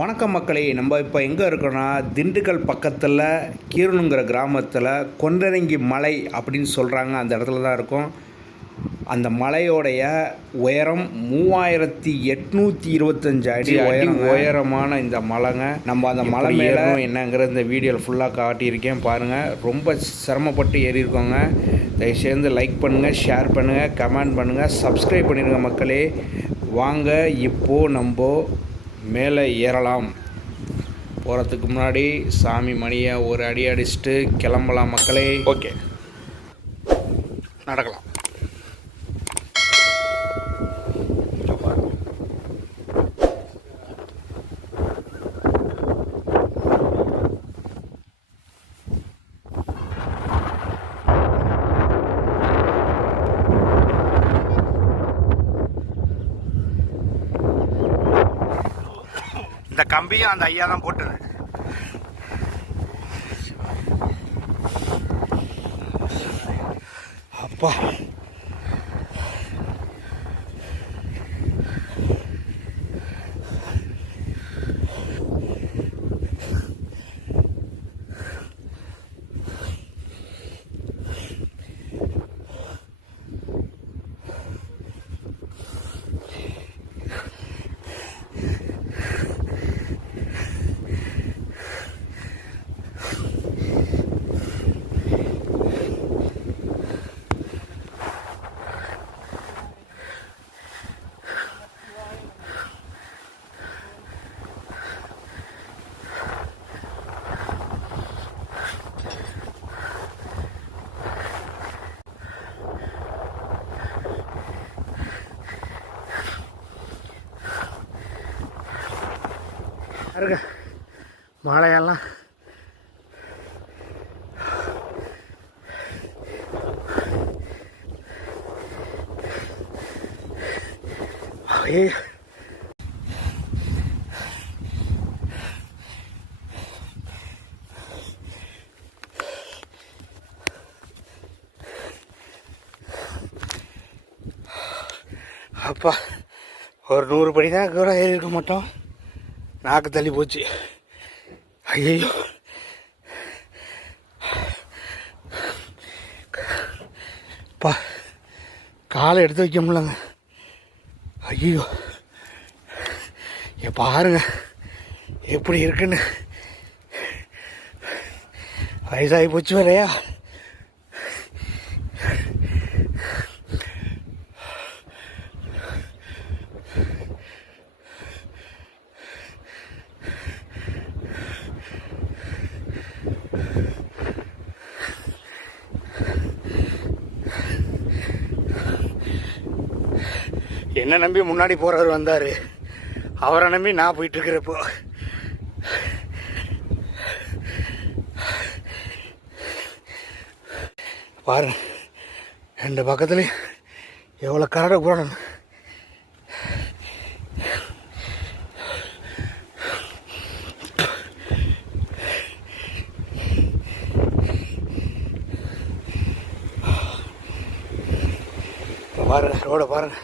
வணக்கம் மக்களே, நம்ம இப்போ எங்கே இருக்கோன்னா திண்டுக்கல் பக்கத்தில் கீரனுங்கிற கிராமத்தில் கொண்டரங்கி மலை அப்படின்னு சொல்கிறாங்க. அந்த இடத்துல தான் இருக்கும். அந்த மலையோடைய உயரம் 3825 அடி உயரமான இந்த மலைங்க. நம்ம அந்த மலை மேலே என்னங்கிற இந்த வீடியோவில் ஃபுல்லாக காட்டியிருக்கேன் பாருங்கள். ரொம்ப சிரமப்பட்டு ஏறியிருக்கோங்க. தயவுசெய்து லைக் பண்ணுங்கள், ஷேர் பண்ணுங்கள், கமெண்ட் பண்ணுங்கள், சப்ஸ்கிரைப் பண்ணிடுங்க மக்களே. வாங்க இப்போது நம்ம மேலே ஏறலாம். போகிறதுக்கு முன்னாடி சாமி மணியை ஒரு அடி அடிச்சுட்டு கிளம்பலாம் மக்களே. ஓகே, நடக்கலாம். இந்த கம்பியும் அந்த ஐயா தான் போட்டது. அப்பா, பாருங்க மழையெல்லாம் அப்பா, ஒரு 100 படி தான் கூட ஏறி இருக்க மாட்டோம். நாக்கு தள்ளி போச்சு. ஐயோ, பா, காலை எடுத்து வைக்க முடியலங்க. ஐயோ, பாருங்க எப்படி இருக்குன்னு. வயசாகி போச்சு வேறையா. என்ன நம்பி முன்னாடி போகிறவர் வந்தார், அவரை நம்பி நான் போயிட்டுருக்கிறப்போ பாருங்க, ரெண்டு பக்கத்துலேயும் எவ்வளோ கரடை போடணும். பாருங்க ரோடை பாருங்க,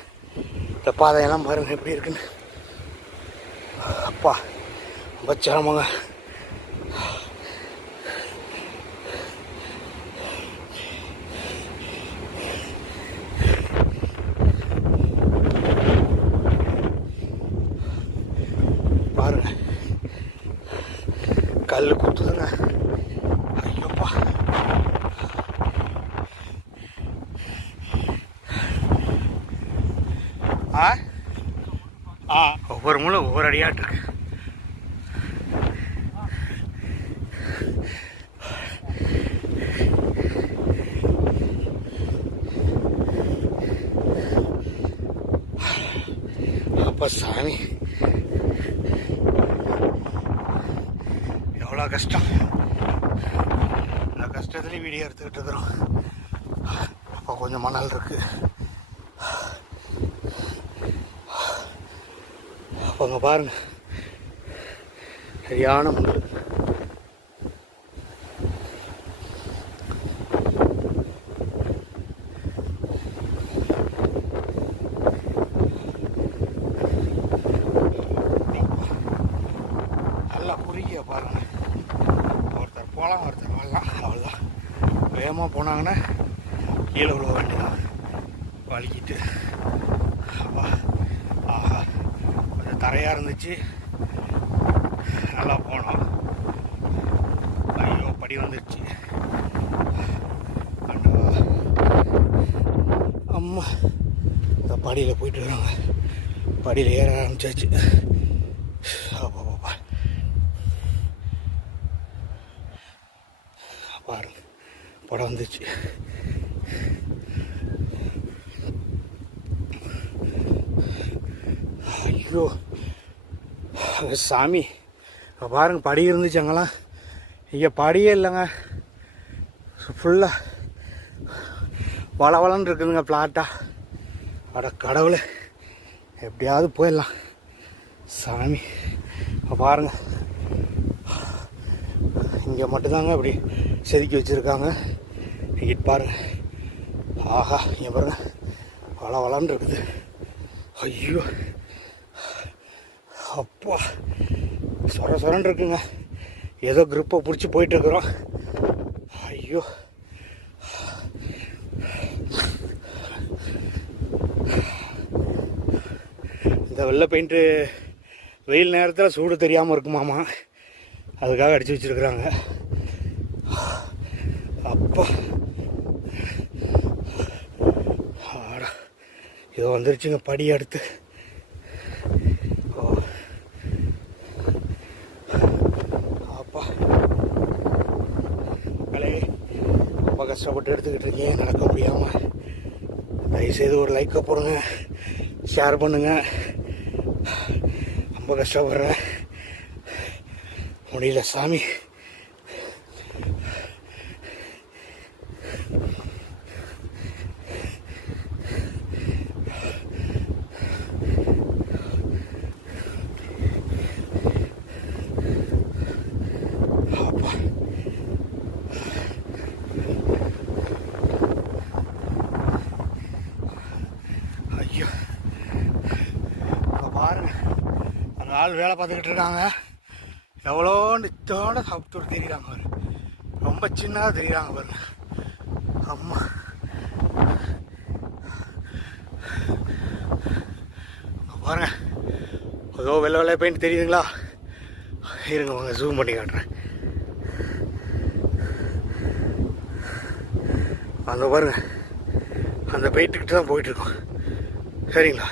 இந்த பாதையெல்லாம் பாருங்க எப்படி இருக்குன்னு. அப்பா வச்சாமாங்க. பாருங்க கல் குத்துதுங்க. ஐயோப்பா, ஒவ்வொரு மூலம் ஒவ்வொரு அடியாட்டு இருக்கு. அப்பா சாமி, எவ்வளோ கஷ்டம். இந்த கஷ்டத்துலேயும் வீடியோ எடுத்துக்கிட்டு இருக்கிறோம். அப்போ கொஞ்சம் மணல் இருக்கு. அவங்க பாருங்க, சரியான மணல். நல்லா குறுகிய பாருங்க. ஒருத்தர் போகலாம், ஒருத்தர் வரலாம், அவ்வளோதான். வேகமாக போனாங்கன்னா கீழே விழுவ வேண்டியதான். வலிக்கிட்டு ஆஹா, கொஞ்சம் தரையாக இருந்துச்சு, நல்லா போனோம். ஐயோ, படி வந்துடுச்சு. அம்மா, இந்த படியில் போயிட்டு இருக்காங்க. படியில் ஏற ஆரம்பிச்சாச்சு. பாருங்க, படம் வந்துச்சு. ஐயோ சாமி, பாருங்க, படி இருந்துச்சு அங்கெல்லாம். இங்கே படியே இல்லைங்க, ஃபுல்லாக வளவளன்னு இருக்குதுங்க பிளாட்டா. அட கடவுளை, எப்படியாவது போயிடலாம் சாமி. பாருங்க, இங்கே மட்டும்தாங்க அப்படி செதுக்கி வச்சுருக்காங்க. இங்கிட்டு பாருங்க, ஆஹா, இங்கே பாருங்க, வளவளன்னு இருக்குது. ஐயோ அப்பா, சொரன்னு இருக்குங்க. ஏதோ குரூப்பை பிடிச்சி போயிட்டுருக்குறோம். ஐயோ, இந்த வெள்ளை பெயிண்ட்டு வெயில் நேரத்தில் சூடு தெரியாமல் இருக்குமாமா, அதுக்காக அடித்து வச்சுருக்குறாங்க. அப்பா, ஆடா, இதோ வந்துருச்சுங்க படி அடுத்து. அப்பா, மக்களே, ரொம்ப கஷ்டப்பட்டு எடுத்துக்கிட்டு இருக்கீங்க, நடக்க முடியாமல். தயவுசெய்து ஒரு லைக்கை போடுங்க, ஷேர் பண்ணுங்க. ரொம்ப கஷ்டப்படுறேன், முடியல சாமி. ஐயோ, பாருங்க, அந்த ஆள் வேலை பார்த்துக்கிட்டு இருக்காங்க. எவ்வளோ நிச்சயோட சாப்பிட்டு தெரியுறாங்க பாரு, ரொம்ப சின்னதாக தெரியுறாங்க பாருங்க. அம்மா, பாருங்க, ஏதோ வெள்ளை வெள்ளை பெயிண்ட் தெரியுதுங்களா? இருங்க, வாங்க ஜூம் பண்ணி காட்டுறேன். அங்கே பாருங்க, அந்த பெயிண்ட்டுக்கிட்ட தான் போயிட்டுருக்கோம். சரிங்களா?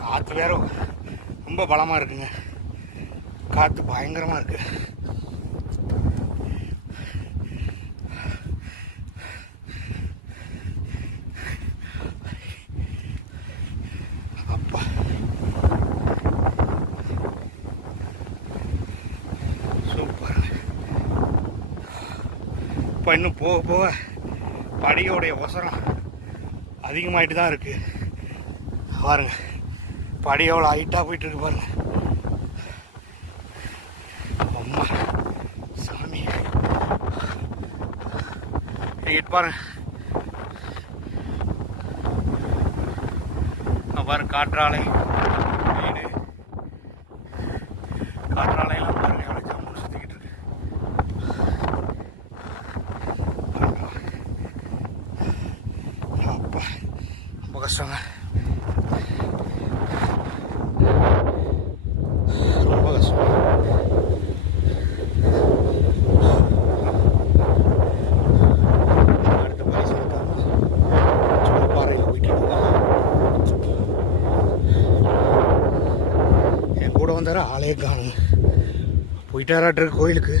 காற்று வேற ரொம்ப பலமாக இருக்குங்க, காற்று பயங்கரமாக இருக்கு. அப்பா, சூப்பர். இப்போ இன்னும் போக போக படியோடைய ஒசரம் அதிகமாகிட்டு தான் இருக்கு. பாருங்க, படி எவ்வளோ ஹைட்டாக போயிட்டு இருக்கு பாருங்க. அம்மா சாமி, பாருங்க, பாருங்க, காற்றாலை வீடு, காற்றாலையெல்லாம் பாருங்க எவ்வளோ ஜம்மு சுற்றிக்கிட்டு இருக்கு. அப்பா, ரொம்ப கஷ்டங்க, ரொம்ப கஷ்டம். அடுத்த பாறையில் போயிட்டு என் கூட வந்தார ஆளே காணும், போயிட்டாராட்டு கோயிலுக்கு.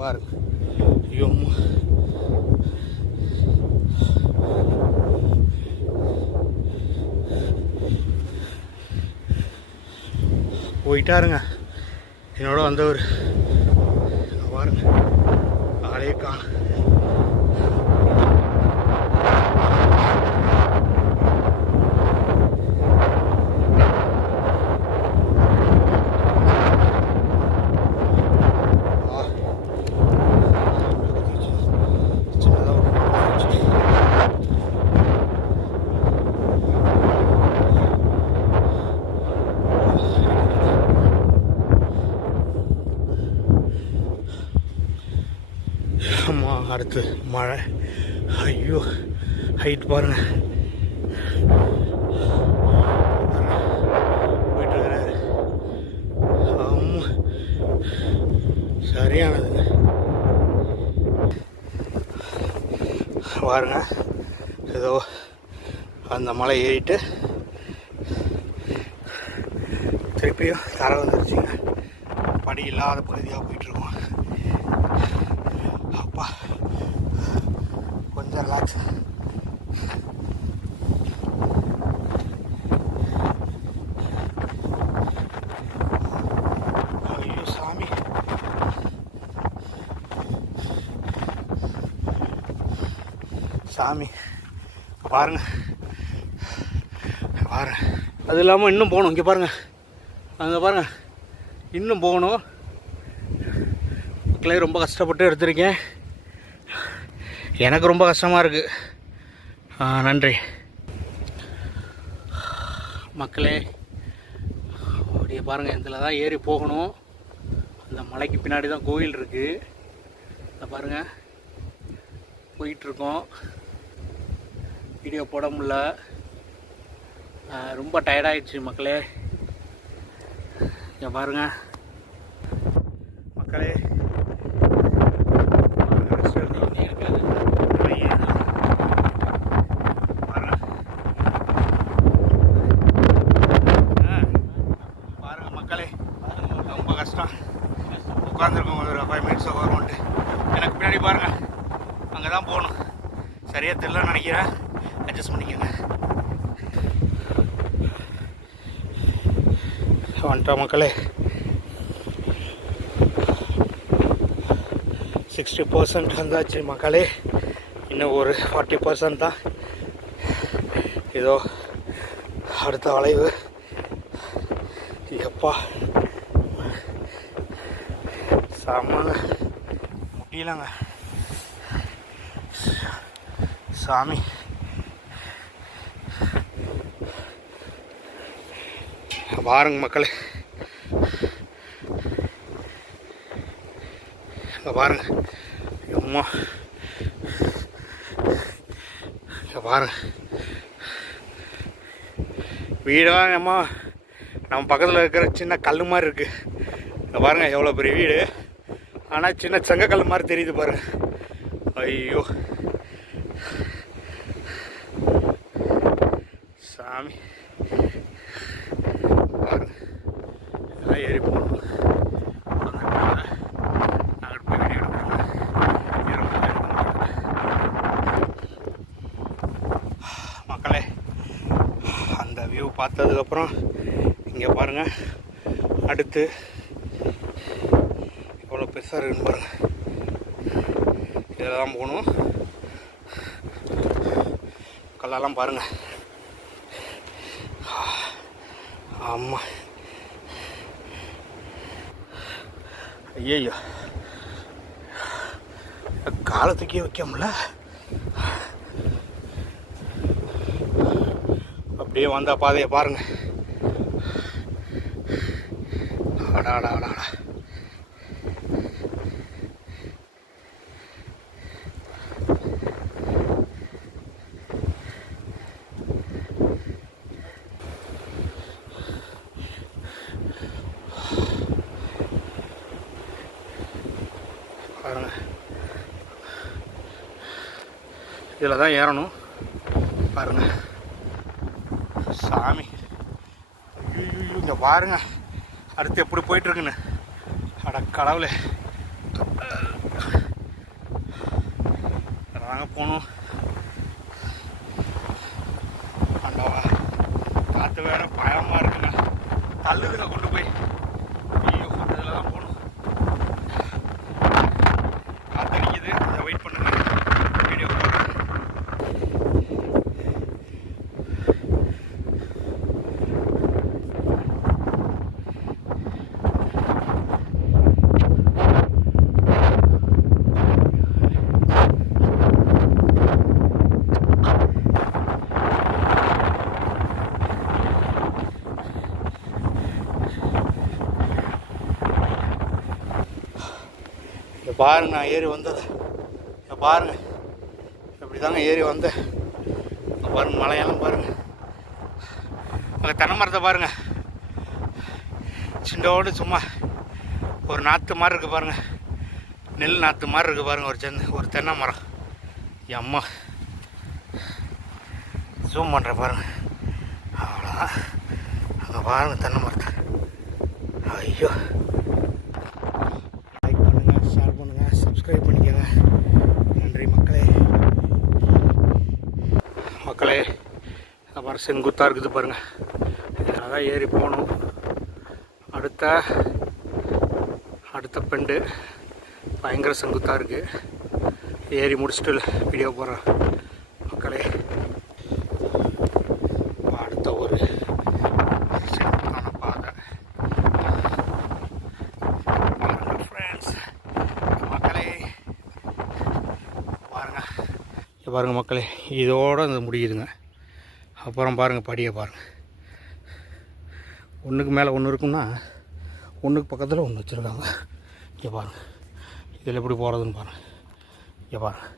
பாருங்க, ஐயோ, போயிட்டாருங்க. என்னோட வந்தவர் பாருங்க, ஆளே காணோம். அம்மா, அடுத்து மழை. ஐயோ, ஹைட் பாருங்க, போயிட்டு இருக்கிறாரு. அம்மா, சரியானதுங்க. பாருங்க, ஏதோ அந்த மலை ஏறிட்டு திருப்பியும் தர வந்துருச்சுங்க. படி இல்லாத பகுதியாக போயிட்டுருக்கோம். அப்பா, கொஞ்சம் ரிலாக்ஸ். ஐயோ சாமி, சாமி பாருங்க பாருங்க. அது இல்லாமல் இன்னும் போகணும். இங்கே பாருங்கள், அங்கே பாருங்கள், இன்னும் போகணும். மக்களே, ரொம்ப கஷ்டப்பட்டு எடுத்திருக்கேன். எனக்கு ரொம்ப கஷ்டமாக இருக்குது. நன்றி மக்களே. அப்படியே பாருங்கள், இதில் தான் ஏறி போகணும். அந்த மலைக்கு பின்னாடி தான் கோயில் இருக்குது. அதை பாருங்கள், போயிட்டுருக்கோம். வீடியோ போட முடியல, ரொம்ப டயர்டாயிடுச்சு மக்களே. இங்கே பாருங்கள் மக்களே, பாருங்கள் மக்களே, ரொம்ப கஷ்டம். உட்காந்துருக்கோம் ஒரு 5 மினிட்ஸ் வருவோன்ட்டு. எனக்கு பின்னாடி பாருங்கள், அங்கே தான் போகணும். சரியாக தெரியலன்னு நினைக்கிறேன், அட்ஜஸ்ட் பண்ணிக்கோங்க. வந்துட்டோம் மக்களே. 60% வந்தாச்சு மக்களே. இன்னும் ஒரு 40% தான். ஏதோ அடுத்த வளைவு. எப்பா சாமாங்க, முடியலங்க சாமி. பாருங்க மக்களே, பாருங்க. அம்மா, பாருங்க வீடெல்லாம். அம்மா, நம்ம பக்கத்தில் இருக்கிற சின்ன கல் மாதிரி இருக்குது. பாருங்க எவ்வளோ பெரிய வீடு, ஆனால் சின்ன செங்கக்கல் மாதிரி தெரியுது பாருங்க. ஐயோ சாமி, பாருங்க எல்லாம் ஏறி போகணும். மக்களே, அந்த வியூ பார்த்ததுக்கப்புறம் இங்கே பாருங்கள், அடுத்து எவ்வளோ பெருசாக இருக்குன்னு பாருங்கள். இதில் தான் போகணும். கல்லெல்லாம் பாருங்கள். ஆமாம், ஐயோ காலத்துக்கே வைக்க முடியல. அப்படியே வந்த பாதையை பாருங்க. அடாடா அடாடா, பாருங்க. இதில் தான் ஏறணும் பாருங்க. சாமி, ஐயோ இங்கே பாருங்க, அடுத்து எப்படி போயிட்டுருக்குன்னு. அட கடவுளே, நாங்க போகணும். ஆண்டவா, காற்று வேற பயமாக இருக்குங்க, தள்ளுதுங்க கொண்டு போய். பாருங்க நான் ஏறி வந்தது பாருங்க, இப்படி தாங்க ஏறி வந்தேன். பாருங்க மலையெல்லாம் பாருங்க, அங்கே தென்னை மரத்தை பாருங்க, சிண்டோடு சும்மா ஒரு நாற்று மாதிரி இருக்குது பாருங்க, நெல் நாற்று மாதிரி இருக்குது பாருங்க. ஒரு தென்னை மரம். அம்மா ஜூம் பண்ணுறேன் பாருங்க, அவ்வளோதான். அங்கே பாருங்க தென்னை மரத்தை. ஐயோ, லைக் பண்ணுங்கள், ஷேர் பண்ணுங்கள், சப்ஸ்கிரைப் பண்ணிக்கோங்க. நன்றி மக்களே. அப்புறம் செங்குத்தாக இருக்குது பாருங்கள், இதில் தான் ஏறி போகணும். அடுத்த பெண்டு பயங்கர செங்குத்தாக இருக்குது. ஏறி முடிச்சுட்டு வீடியோ போடுறேன் மக்களே. அடுத்த ஒரு செங்குத்தான பாதை பாருங்கள் ஃப்ரெண்ட்ஸ். மக்களே பாருங்கள் மக்களே, இதோடு இது முடியுதுங்க. அப்புறம் பாருங்கள் படியை பாருங்கள், ஒன்றுக்கு மேலே ஒன்று இருக்குன்னா ஒன்றுக்கு பக்கத்தில் ஒன்று வச்சுருக்காங்க. இங்கே பாருங்கள், இதில் எப்படி போகிறதுன்னு பாருங்கள். இங்கே பாருங்கள்,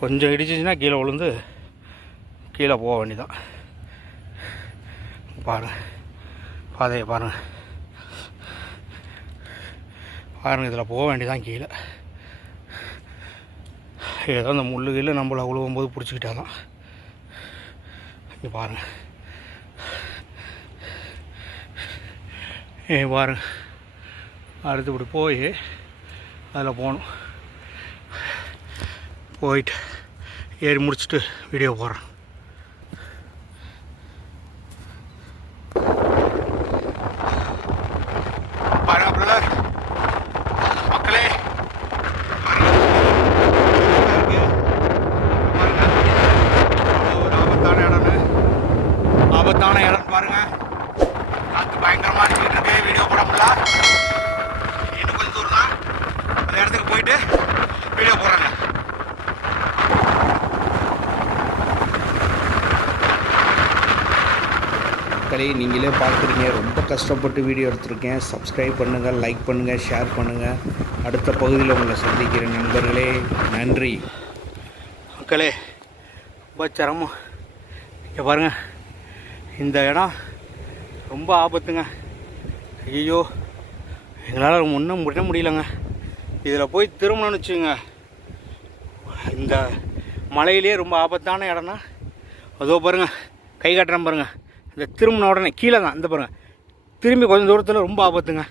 கொஞ்சம் இடிச்சிச்சின்னா கீழே விழுந்து கீழே போக வேண்டியதான். பாருங்கள் பாதையை பாருங்கள், இதில் போக வேண்டியதான் கீழே. ஏதோ அந்த முள்ளு கீழே நம்மளை உழுவும் போது பிடிச்சிக்கிட்டாதான். இங்கே பாருங்கள், பாருங்க அடுத்து இப்படி போய் அதில் போகணும். போயிட்டு ஏறி முடிச்சுட்டு வீடியோ போடுறேன். பாருங்க பிரதர் மக்களே, ஆபத்தான இடம் பாருங்க. காற்று பயங்கரமாக அடிச்சுட்டு இருக்கு, வீடியோ போட முடியல. இன்னும் கொஞ்சம் தூரம் தான், அந்த இடத்துக்கு போயிட்டு வீடியோ போடுறேங்க. மக்களே, நீங்களே பார்க்குறீங்க, ரொம்ப கஷ்டப்பட்டு வீடியோ எடுத்திருக்கேன். சப்ஸ்கிரைப் பண்ணுங்கள், லைக் பண்ணுங்கள், ஷேர் பண்ணுங்கள். அடுத்த பகுதியில் உங்களை சந்திக்கிறேன் நண்பர்களே. நன்றி மக்களே. ரொம்ப சிரமம். இங்கே பாருங்கள், இந்த இடம் ரொம்ப ஆபத்துங்க. ஐயோ, எங்களால் ஒன்றும் விட முடியலங்க. இதில் போய் திரும்பணும்னு வச்சுங்க, இந்த மலையிலே ரொம்ப ஆபத்தான இடம்னா அதோ பாருங்கள், கை காட்டுறேன் பாருங்கள். இந்த திரும்பின உடனே கீழே தான், இந்த பாருங்கள், திரும்பி கொஞ்சம் தூரத்தில் ரொம்ப ஆபத்துங்க.